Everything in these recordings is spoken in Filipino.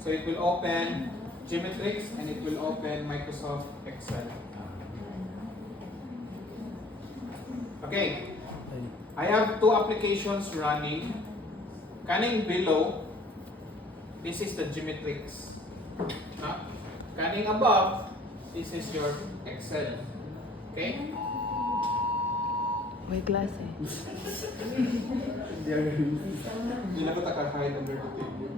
So it will open Geometrix and it will open Microsoft Excel. Okay, I have two applications running. Kaning below, this is the Geometrix. Kaning above, this is your Excel. Okay? May klase. Hindi na ko takahide under the table.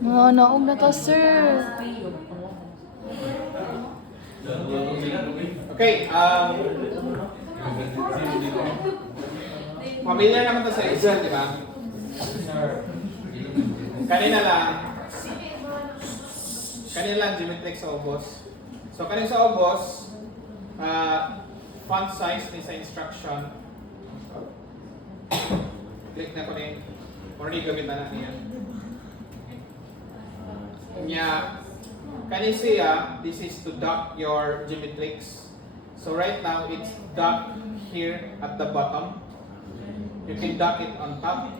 Mga naog na to, sir. Okay, familiar naman to sa Excel, di ba? Kanina lang Geometrix sa Obos. So kanina sa Obos, font size ni sa instruction. Click na ko na yun. Already gamitan na niya. Kanina siya, this is to dock your Geometrix. So right now, it's docked here at the bottom. You can dock it on top.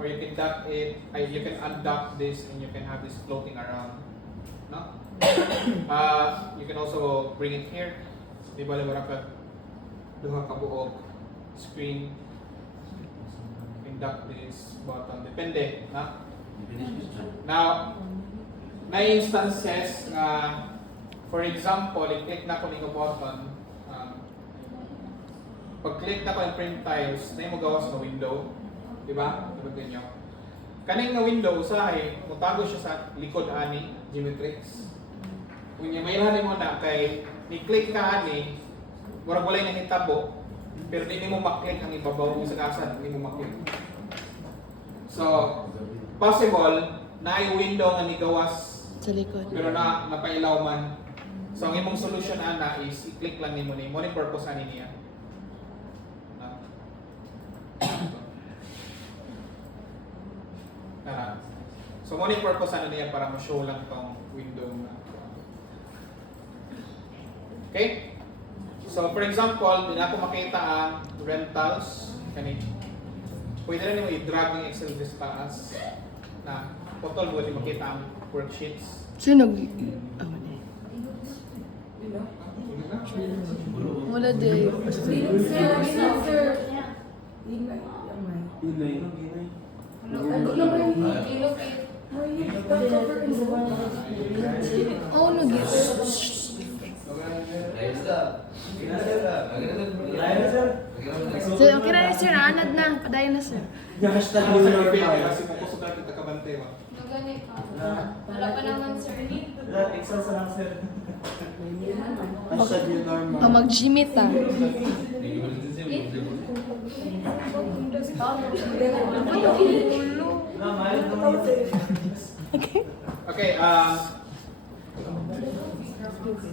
Or you can dock it, you can undock this and you can have this floating around. No? You can also bring it here. Di ba wala ka duha ka buok screen. You can dock this button. Depende. Na? Now, na instances for example, i-click na ko ng button. Pag-click na ko ng print tiles, na yung magawas na window. Diba? Diba ganyan? Kaning na window, usahay, mutago siya sa likod ani, Geometrix. Kung niya, mayroon mo na kay, ni-click ka ani, murag walay na hitabo, pero hindi mo maklik ang ibabaw mo sa kasan, hindi mo maklik. So, possible, na yung window nga nigawas, Sa likod. pero napailaw man. So, ang imong solution ana is, i-click lang ni mo ni, mo ni purpose ani niya. So, mo ni purpose ano niya para ma-show lang tong window na. Okay? So, for example, hindi na ako makita ang rentals. Pwede na nyo i-drag ng Excel this taas na potol mo din makita ang worksheets. Sino? Wala din. Oh, no, gito. So, okay na yun, sir. Naanad na. Padayon na, sir. Hashtag Ako new sa ipin, normal. kasi mo ko sa dati takabante ba? Wala pa naman, sir. Excel sa lang, sir. Hashtag new normal. Mag-gymit, ah. Okay,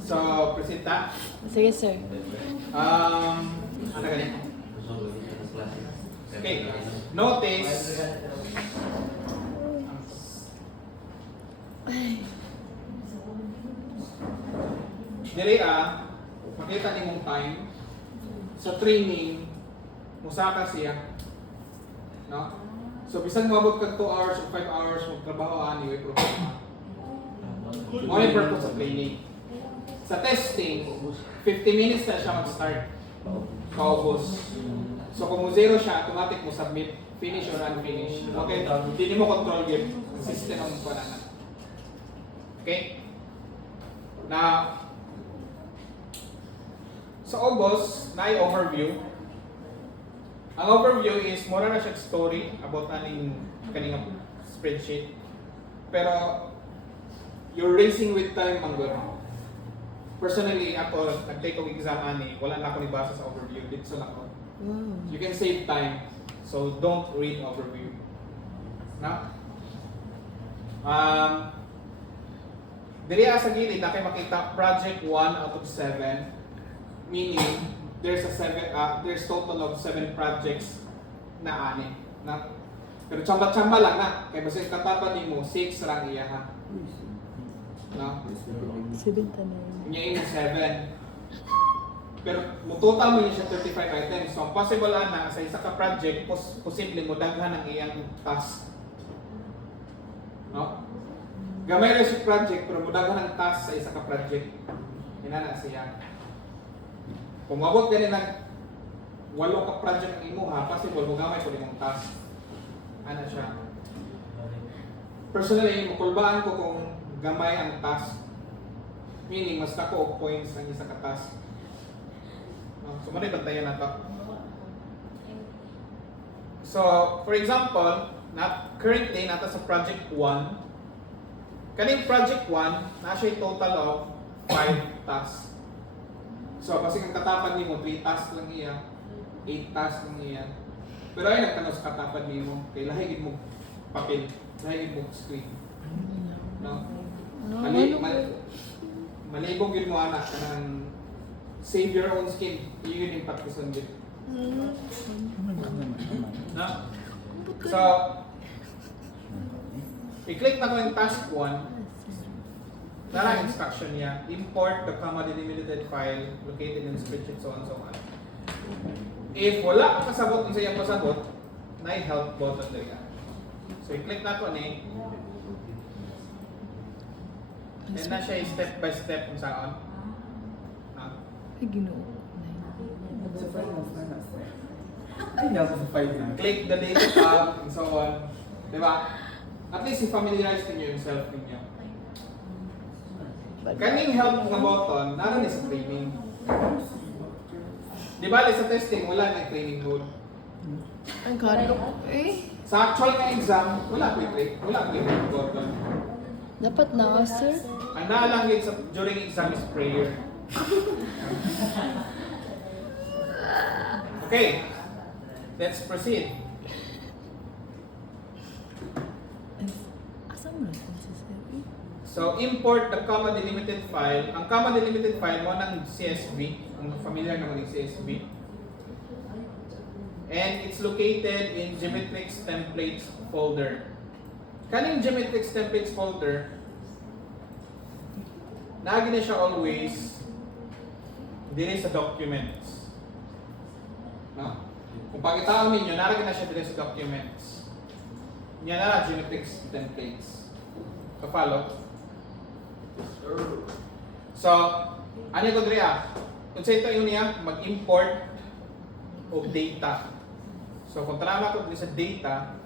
so, presenta. Sige, sir. Ano ganyan? Okay, notice. Dili makita ni mong time. Sa training, musaka siya. No? So, bisag mabot kag 2 hours o 5 hours, magtrabaho ani, way problema. Mo yung purpose sa training. Sa testing, 50 minutes na siya mag-start. Kaubos. So kung mo zero siya, automatic mo submit, finish or unfinish. Okay? Hindi mo control game. System ang panana. Okay? Now, sa Obos, na overview. Ang overview is, mura na siya story about aning kaning spreadsheet. Pero, you're racing with time, manggod. Personally, ako, nag-take ang exam ani, wala na ako nibasa sa overview. Dito na ako. You can save time, so don't read overview. Na? Dili sa gilid na kayo makita project 1 out of 7, meaning there's total of 7 projects na ani. Na? Pero tsamba-tsamba lang na, kaya basta kataba ni mo, 6 lang iya ha. No? 7 na yun. Niya 7. Pero total mo yun siya 35 items. So, ang possible na sa isa ka project, posible mo daghan ang iyang task. No? Gamay ra siya project pero mudaghan ang task sa isa ka project. Inana siya. Kung mabot gani nag 8 ka project ang imuha, possible mo gamay ko imong task. Ana siya. Personally, makulbaan ko kung gamay ang task. Meaning, mas dako og points ang isa ka task. No? So, manay bantayan na to. So, for example, currently, nata sa project 1. Kaning project 1, na siya total of 5 tasks. So, kasi ang katapad nimo 3 tasks lang iya, 8 tasks lang iya. Pero ay nagtanong sa katapad nimo, kay lahigid mo papel, lahigid mo screen. No? Malibog yun mo anak ka ng save your own skin. Yun yung practice din. No? So, i-click na ko yung task 1. Nara instruction niya. Import the comma delimited file located in the spreadsheet, so on so on. If wala ka kasabot kung sa iyang pasabot, na help button dali ka. So, i-click na ko ni. And na siya step by step kung saan. Ay, ginoo. Sa 5 na, Ay, nasa sa 5 na. Click the data tab and so on. Diba? At least i-familiarize niyo yourself ninyo. Kaning help nga button, naroon sa training. Di ba, sa testing, wala na training mode. Ang gano. Eh, Sa actual nga exam, wala ko training button. dapat na, sir. Ang naalangin sa during exam is prayer. Okay, let's proceed. Asa mo na? So, import the comma delimited file. Ang comma delimited file mo ng CSV. Ang familiar naman yung CSV. And it's located in Geometrix Templates folder. Kaning Geometrix Templates folder, naagi na siya always dire sa documents. No? Kung pagkitaon ninyo, naragi na siya dire sa documents. Yan na Geometrix Templates. Ka-follow? So, ano ito dire kung sa ito yung niya, mag-import of data. So, kung tanawa ko sa data,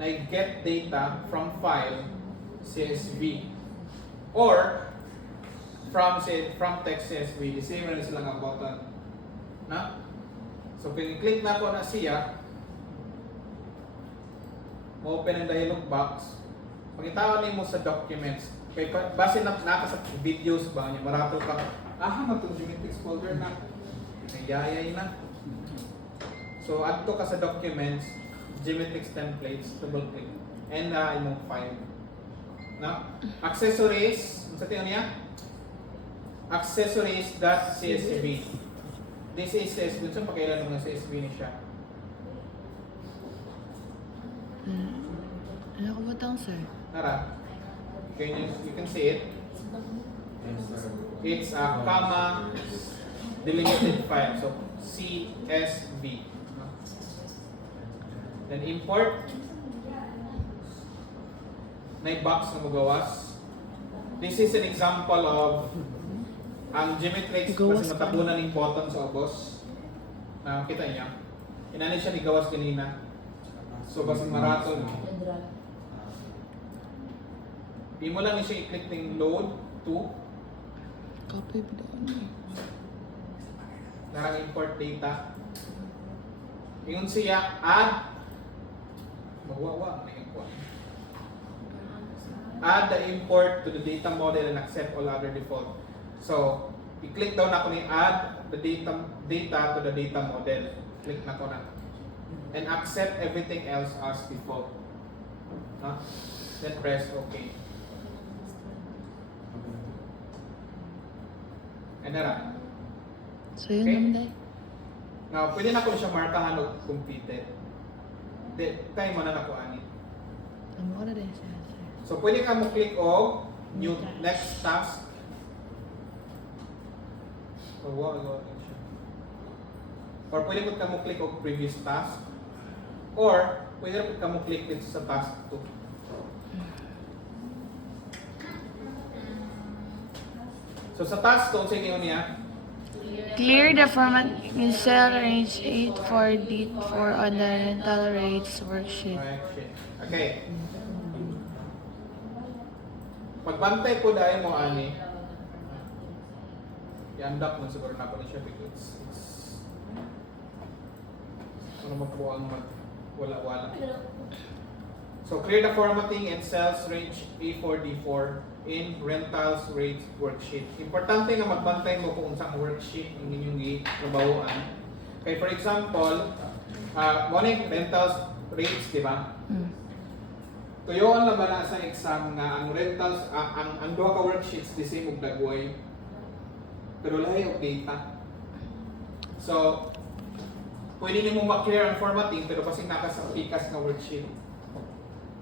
na get data from file CSV or from text CSV, the same rin sila nga button. Na? So, kung i-click na ko na siya, ma-open ang dialog box. Pagkitaon mo sa documents, kay base na naka sa videos ba niya, maratol ka, matong Geometrix folder na, nayayay na. So, add to ka sa documents, Geometrix templates, double click, and imong file. Now, accessories, sa tingnan niya? Accessories.csv. This is CSV. Saan pakailan ng CSV niya siya? Ano ko ba tang, sir? Nara. You can see it. It's a comma delimited file. So, CSV. Then import. Na box na magawas. This is an example of ang Geometrix kasi matabunan ng button sa obos. Kita niya. Inani siya ni gawas kanina. So, basta maraton. Di mo lang siya i-click ng load to. Copy ba doon? Narang import data. Ingon siya, add. Magwawa na import. Add the import to the data model and accept all other default. So, i-click daw na ko ni add the data to the data model. Click na ko na. And accept everything else as default. Then press OK. And nara. So, yun Okay. lang dahil. Now, pwede na ko siya markahan o completed. Tayo mo na nakuha ni. Ano ko na dahil, sir? So, pwede ka mo click o new next task. So, siya. Or pwede ko ka mo click o previous task. Or, pwede ka mo click dito sa task 2. So sa task ko, sa inyo niya, Clear the format in cell range 84D4 on the rental rates worksheet. right, shit. Okay. Pagbantay po dahil mo, ani, i-undock mo siguro na ako na siya because it's ano po ang wala-wala. So clear the formatting and cells range A4D4 in rentals rates worksheet. Importante nga magbantay mo kung unsang worksheet ang inyong gitrabahoan. Okay, for example, morning rentals rates, di ba? Tuyoan na ba na sa exam nga ang rentals, ang duha ka worksheets the same og dagway, pero lahi og data. So, pwede nimo ma-clear ang formatting pero kasi naka sa pikas na worksheet.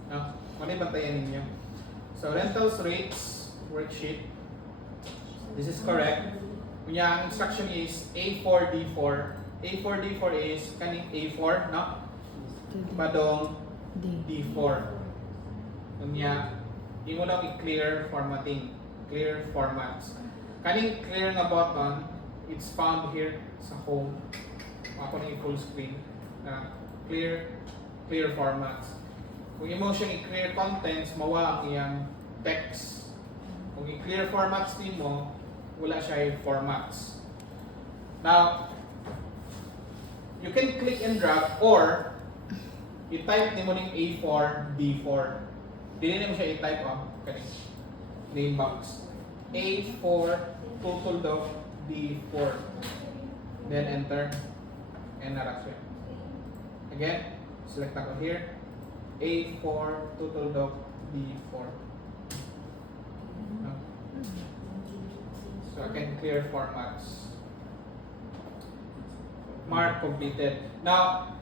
No? Ano yung bantayan ninyo? So, rentals rates worksheet. This is correct. Kunya, ang instruction is A4D4. A4D4 is kaning A4, no? Padong D4. Kunya, imo lang i-clear formatting. Clear formats. Kaning clear na button, it's found here sa home. Ako na full screen. Clear formats. Kung imo siyang i-clear contents, mawala ang iyang text. Kung i-clear formats nimo, wala siya yung formats. Now, you can click and drag or i-type nimo ng A4, B4. Dili nimo siya i-type kani name box. A4 total doc B4. Then enter and nara siya. Again, select ako here. A4 total doc B4. No? So I can clear formats. Mark completed. Now,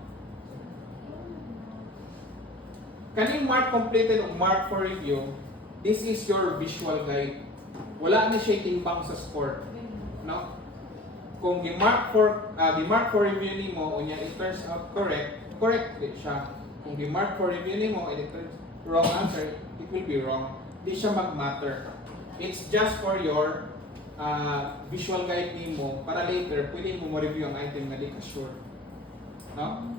kaning mark completed o mark for review, this is your visual guide. Wala na siya timbang sa score. No? Kung gi-mark for review nimo unya it turns out correct siya. Kung di-mark for review nimo and it turns wrong answer, it will be wrong. Di siya mag-matter. It's just for your visual guide nimo para later pwede mo ma-review ang item na di ka sure. No?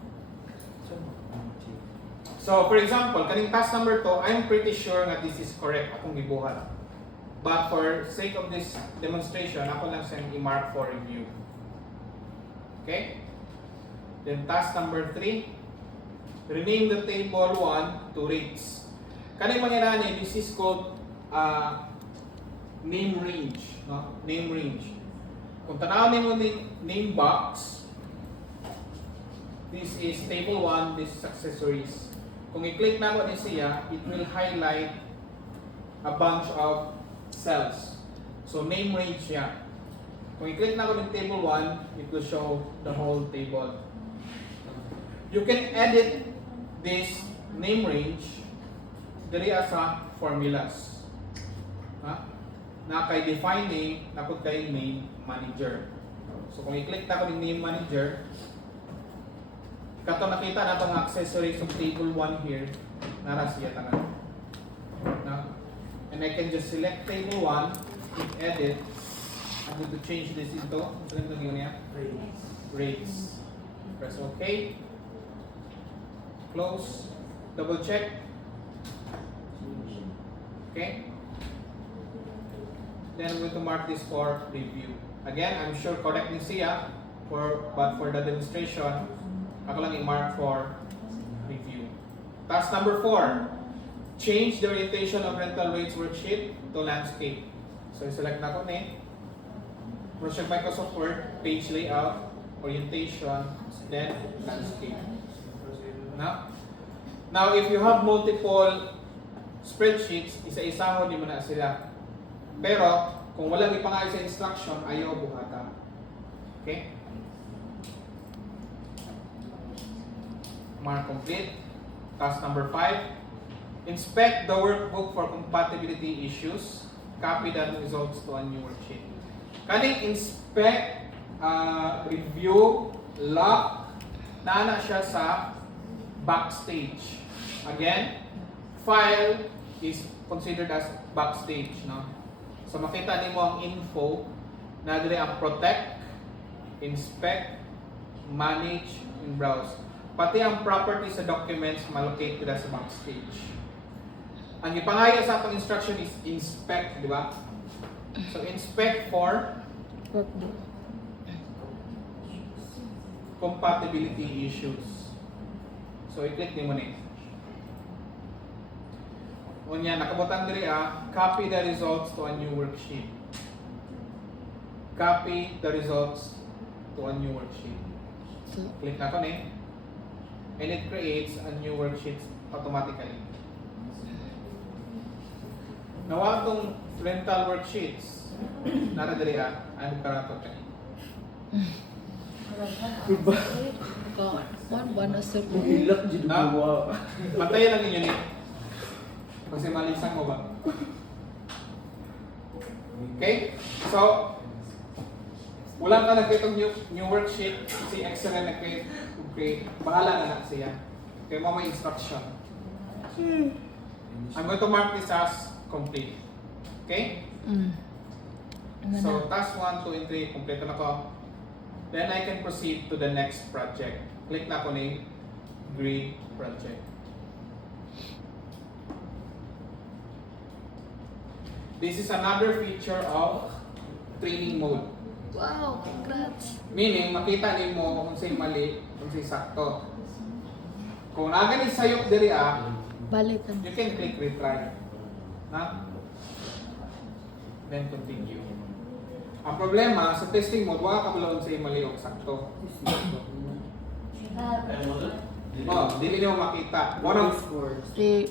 So, for example, kaning task number 2, I'm pretty sure that this is correct akong gibuhat. But for sake of this demonstration, ako lang siyang i-mark for review. Okay? Then task number 3, rename the table 1 to rates. Kaning mangyarani, this is called name range. No? Name range. Kung tanaw nimo ng name box, this is table 1, this is accessories. Kung i-click na ko din siya, it will highlight a bunch of cells. So name range siya. Kung i-click na ko ng table 1, it will show the whole table. You can edit this name range diri sa formulas. Na kay define name, napod kay name manager. So kung i-click na ko ng name manager, kato nakita na itong accessories of table 1 here, nara siya tangan. And I can just select table 1, click edit. I'm going to change this into rates. Press OK. Close. Double check. Okay. Then I'm going to mark this for review. Again, I'm sure correct ni siya, but for the demonstration, ako lang i-mark for review. Task number 4. Change the orientation of rental rates worksheet to landscape. So, select na ko ni Project Microsoft Word, page layout, orientation, then landscape. Now, if you have multiple spreadsheets, isa-isahon di mo na sila. Pero, kung wala ipangay sa instruction, ayaw buhata. Okay? Mark complete. Task number 5. Inspect the workbook for compatibility issues. Copy the results to a new worksheet. Kaning inspect, review, lock, naana siya sa backstage. Again, file is considered as backstage, no? So makita nimo ang info na diri ang protect, inspect, manage, and browse. Pati ang properties sa documents malocate kita sa backstage. Ang ipangaya sa atong instruction is inspect, di ba? So inspect for Workbook. compatibility issues. So i-click nimo ni. Unya nakabutan diri copy the results to a new worksheet. Copy the results to a new worksheet. So, Click na ko ni. And it creates a new worksheet automatically. Nawa tong rental worksheets. Nara diri ano karato kay. one ba sir? Hilak dito Ah. buwa. Bantayan lang ninyo ni. Kasi malisang mo ba? Okay? So, wala ka nag-create ng new worksheet. Si Excel na nag-create. Okay. Bahala na siya. Okay, mo may instruction. I'm going to mark this as complete. Okay? So, task 1, 2, and 3, kompleto na ko. Then I can proceed to the next project. Click na ko ni Grade Project. This is another feature of training mode. Wow, congrats. Meaning, makita nimo kung sa'yo mali, kung sa'yo sakto. Kung nagani sayop diri Balikan. you can click retry. Na? Then continue. Ang problema, sa testing mode, wala ka balon sa'yo mali o sakto. Oh, dili nimo makita. Mo Scores. Eh,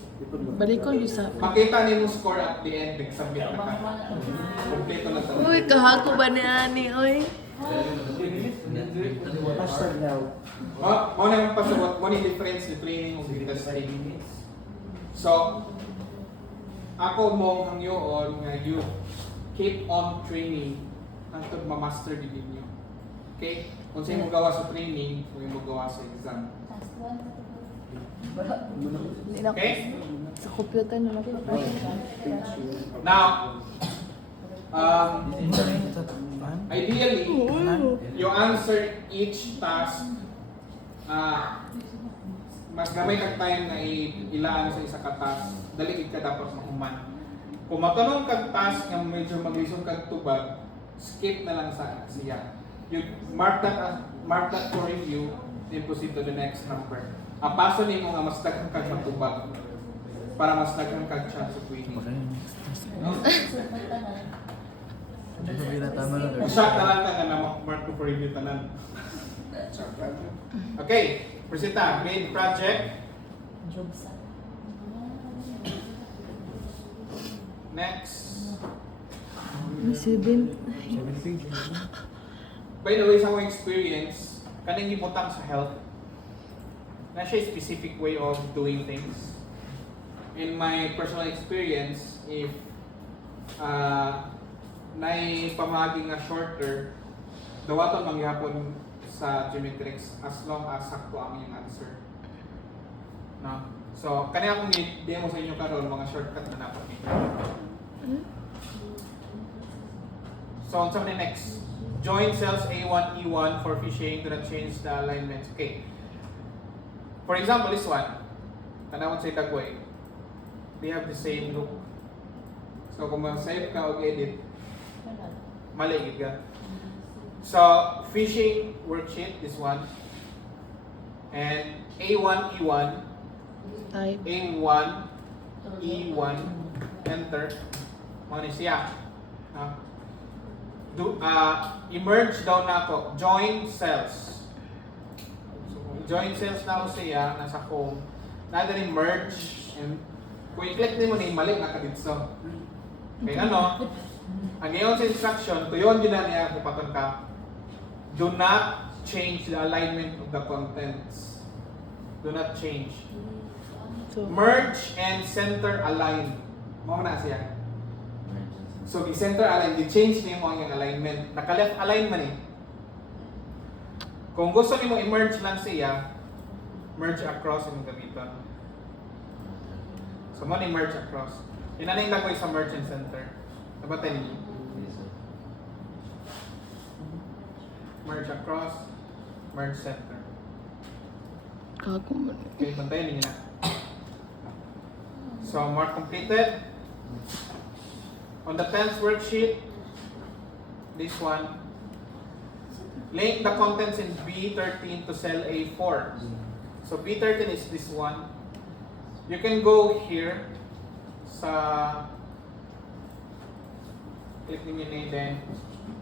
balik ko yung sa... makita nimo score at the end, nag-submit na ka. Kompleto na to. Uy, kahako ba ni Ani, uy? Hashtag now. Mo na yung pasabot, mo ni difference ni training ug testing. So, ako mo ang yoon nga you keep on training hangtod ma-master din ninyo. Okay? Kung sa'yo mo gawa sa training, kung mo gawa sa exam. Hindi na Okay? sa computer na lang. Now, ideally, you answer each task mas gamay kag time na ilaan sa isa ka task, dali ka dapat mahuman. Kung matanong kag task nga medyo maglisod kag tubag, skip na lang sa siya. You mark that for review, then proceed to the next number. Apaso nimo nga mas daghan kag matubag para mas daghan kag chance of winning. Shot na lang ka nga na mark ko for review tanan. Okay, presenta grade project. Next. By the way, sa akong experience, kaning gibutang sa health, na siya specific way of doing things. In my personal experience, if nay pamagi nga shorter, dawaton mangyapon sa geometrics as long as sakto ang iyong answer. No? So, kani akong demo sa inyo karon mga shortcut na dapat nito. So, unsa man next? Join cells A1, E1 for fishing, do not change the alignments. Okay. For example, this one. Tanawon sa Dagway. They have the same look. So, kung mag-save ka o edit, mali ka. So, fishing worksheet, this one. And A1, E1. Type. A1, E1, enter. Mao ni siya. Emerge daw na to. Join cells. Join cells na ako siya, nasa home. Nada rin merge. And kung i-click din mo ni mali na ka dito. Okay, ano? Ang ngayon sa instruction, tuyon din na niya kupaton ka. Do not change the alignment of the contents. Do not change. So, Merge and center align. Mao na siya. So, i-center align, di-change niyo mo ang alignment. Naka-left align man eh. Kung gusto niyo i-merge lang siya, merge across yung gamiton. So, mo ni merge across. Yun na yung lagay sa merge and center. Nabatay ninyo. Merge across, merge center. Kago mo. Okay, bantayan ninyo na. So, mark completed. On the 10th worksheet, this one, link the contents in B13 to cell A4. So, B13 is this one. You can go here sa click ninyo na then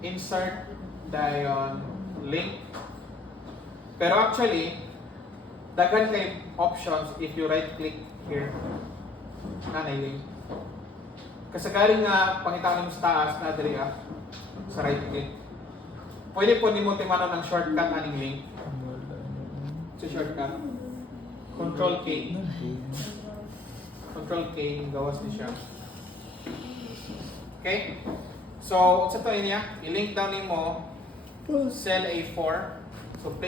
insert dion link. Pero actually, daghan kay options if you right click here. Nanay link. Kasagaling nga pangitaan mo sa taas na diri sa right click. Pwede po nimo timano ng shortcut aning link. Sa shortcut. Control K. Control K, gawas ni siya. Okay? So, sa to niya, i-link down nimo cell A4. So,